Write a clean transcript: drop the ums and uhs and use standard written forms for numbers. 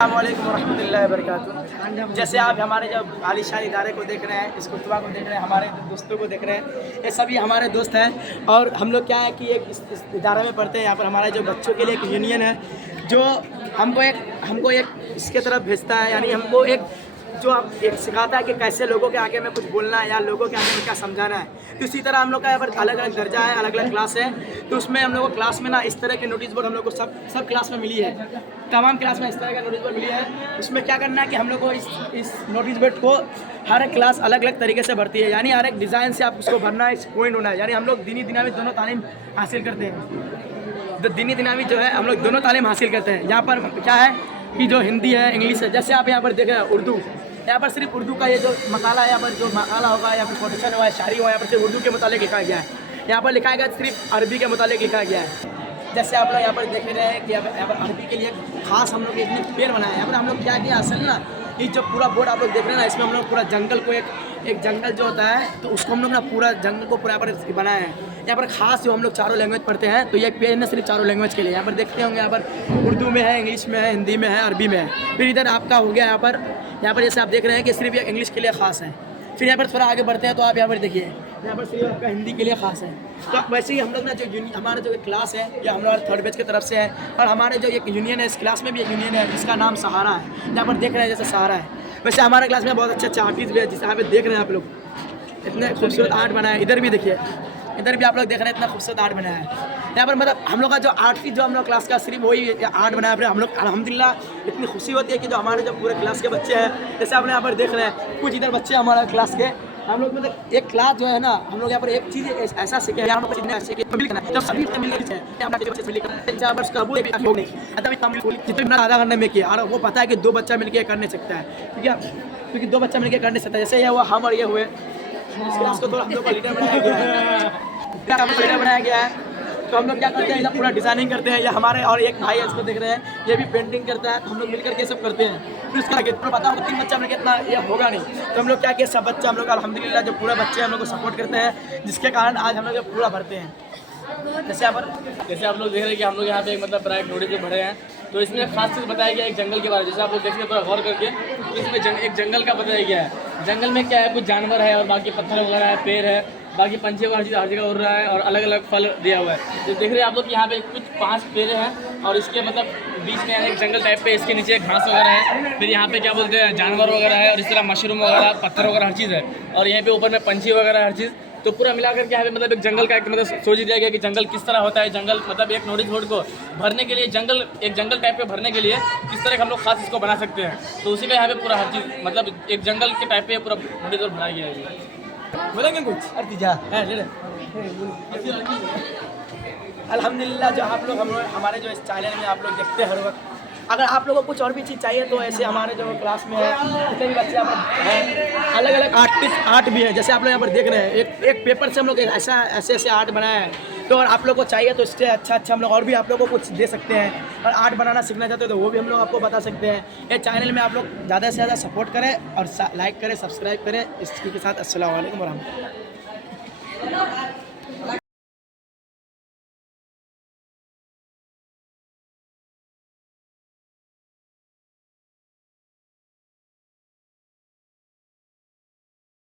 अस्सलामुअलैकुम वरहमतुल्लाहि वबरकातुहू। जैसे आप हमारे जब आलिशान इदारे को देख रहे हैं, इस कुतबा को देख रहे हैं, हमारे दोस्तों को देख रहे हैं, ये सभी हमारे दोस्त हैं। और हम लोग क्या है कि एक इस इदारे में पढ़ते हैं। यहाँ पर हमारे जो बच्चों के लिए एक यूनियन है जो हमको एक इसके तरफ भेजता है, यानी हमको एक जो आप एक सिखाता है कि कैसे लोगों के आगे में कुछ बोलना है या लोगों के आगे में क्या समझाना है। तो इसी तरह हम लोग का यहाँ पर अलग अलग दर्जा है, अलग अलग क्लास है। तो उसमें हम लोग को क्लास में ना इस तरह की नोटिस बोर्ड हम लोग को सब क्लास में मिली है, तमाम क्लास में इस तरह का नोटिस बोर्ड मिली है। उसमें क्या करना है कि हम लोग को इस नोटिस बोर्ड को हर एक क्लास अलग अलग तरीके से भरती है, यानी हर एक डिज़ाइन से आप उसको भरना है, इस पॉइंट होना है। यानी हम लोग दीनी दिनावी दोनों तालीम हासिल करते हैं। तो दीनी दिनावी जो है हम लोग दोनों तालीम हासिल करते हैं। यहाँ पर क्या है कि जो हिंदी है, इंग्लिश है। जैसे आप यहाँ पर देख रहे हैं उर्दू, यहाँ पर सिर्फ उर्दू का ये जो मकाला है, यहाँ पर जो मकाला होगा या फिर कोटेशन हुआ है, शायरी हुआ, यहाँ पर सिर्फ उर्दू के मुतालिक लिखा गया है। यहाँ पर लिखा गया सिर्फ अरबी के मुतालिक लिखा गया है। जैसे आप लोग यहाँ पर देख रहे हैं कि यहाँ पर अरबी के लिए खास हम लोग एक पेड़ बनाया है। यहाँ पर हम लोग क्या किया असल ना, ये जो पूरा बोर्ड आप लोग देख रहे हैं ना, इसमें हम लोग पूरा जंगल को एक जंगल जो होता है तो उसको हम लोग ना पूरा जंगल को पूरा यहाँ पर बनाया है। यहाँ पर खास जो हम लोग चारों लैंग्वेज पढ़ते हैं, तो ये एक पेज ना सिर्फ चारों लैंग्वेज के लिए। यहाँ पर देखते होंगे यहाँ पर उर्दू में है, इंग्लिश में है, हिंदी में है, अरबी में है। फिर इधर आपका हो गया यहाँ पर जैसे आप देख रहे हैं कि सिर्फ ये इंग्लिश के लिए खास है। फिर यहाँ पर थोड़ा आगे बढ़ते हैं तो आप यहाँ पर देखिए, यहाँ पर सिर्फ आपका हिंदी के लिए खास है। तो वैसे ही हम लोग ना जो हमारा जो क्लास है या हम लोग थर्ड बैच की तरफ से है, और हमारे जो एक यूनियन है, इस क्लास में भी एक यूनियन है जिसका नाम सहारा है। यहाँ पर देख रहे हैं जैसे सहारा है, वैसे हमारे क्लास में बहुत अच्छे आर्टिस्ट भी है, जिसे यहाँ पे देख रहे हैं आप लोग, इतने खूबसूरत आर्ट बनाया है। इधर भी देखिए, इधर भी आप लोग देख रहे हैं इतना खूबसूरत आर्ट बनाया है। यहाँ पर मतलब हम लोग का जो आर्टिस्ट जो हम लोग क्लास का सिर्फ वही आर्ट बनाया। फिर हम लोग अल्हम्दुलिल्लाह इतनी खुशी होती है कि जो हमारे जो पूरे क्लास के बच्चे हैं, जैसे आपने यहाँ पर देख रहे हैं कुछ इधर बच्चे हमारे क्लास के, हम लोग मतलब एक क्लास जो है ना, हम लोग यहाँ पर एक चीज़ ऐसा सीखे हैं, हम लोग जितना आधा करने में किया, और वो पता है कि दो बच्चा मिलकर कर नहीं सकता है, ठीक है, क्योंकि दो बच्चा मिलकर कर नहीं सकता। जैसे ये हुआ हम और ये हुए, इस क्लास को तो हम लोग का लीडर बनाया गया है। तो हम लोग क्या करते हैं, इधर पूरा डिज़ाइनिंग करते हैं। या हमारे और एक भाई है, इसको देख रहे हैं, ये भी पेंटिंग करता है। तो हम लोग मिलकर के सब करते हैं। फिर उसका कितना पता होगा 3 बच्चा मिलकर इतना ये होगा नहीं। तो हम लोग क्या किया, सब बच्चा हम लोग अल्हम्दुलिल्लाह जो पूरा बच्चे हम लोग को सपोर्ट करते हैं, जिसके कारण आज हम लोग पूरा भरते हैं। जैसे आप लोग देख रहे हैं कि हम लोग यहाँ पे एक मतलब प्राइवेट नोटिस जो भरे हैं, तो इसमें खास चीज़ बताया गया है एक जंगल के बारे में। जैसे आप लोग देखेंगे थोड़ा गौर करके, तो इसमें एक जंगल का बताया गया है। जंगल में क्या है, कुछ जानवर है और बाकी पत्थर वगैरह है, पेड़ है, बाकी पंछी हर जगह उड़ रहा है और अलग अलग फल दिया हुआ है। तो देख रहे हैं आप लोग यहाँ पे कुछ 5 पेड़ हैं और इसके मतलब बीच में एक जंगल टाइप पे, इसके नीचे घास वगैरह है। फिर यहाँ पे क्या बोलते हैं जानवर वगैरह है, और इस तरह मशरूम वगैरह, पत्थर वगैरह हर चीज़ है। और यहाँ पे ऊपर में पंछी वगैरह हर चीज़, तो पूरा मिलाकर क्या है मतलब एक जंगल का एक मतलब सोच दिया गया कि जंगल किस तरह होता है। जंगल मतलब एक नोटिस बोर्ड को भरने के लिए एक जंगल टाइप पे भरने के लिए किस तरह हम लोग खास इसको बना सकते हैं। तो उसी का यहाँ पे पूरा हर चीज़ मतलब एक जंगल के टाइप पे पूरा नोटिस बोर्ड बनाया गया है। बोलेंगे कुछ अल्हम्दुलिल्लाह जो आप लोग हमारे जो इस चैनल में आप लोग देखते हैं हर वक्त, अगर आप लोगों को कुछ और भी चीज़ चाहिए तो ऐसे हमारे जो क्लास में है जितने भी बच्चे यहाँ पर हैं, अलग अलग आर्ट भी है। जैसे आप लोग यहाँ पर देख रहे हैं एक पेपर से हम लोग ऐसे आर्ट बनाया है। तो अगर आप लोग को चाहिए तो इससे अच्छा हम लोग और भी आप लोग को कुछ दे सकते हैं। और आर्ट बनाना सीखना चाहते हो तो वो भी हम लोग आपको बता सकते हैं। ये चैनल में आप लोग ज़्यादा से ज़्यादा सपोर्ट करें और लाइक करें, सब्सक्राइब करें। इसके साथ अस्सलाम वालेकुम वरहमतुल्लाह।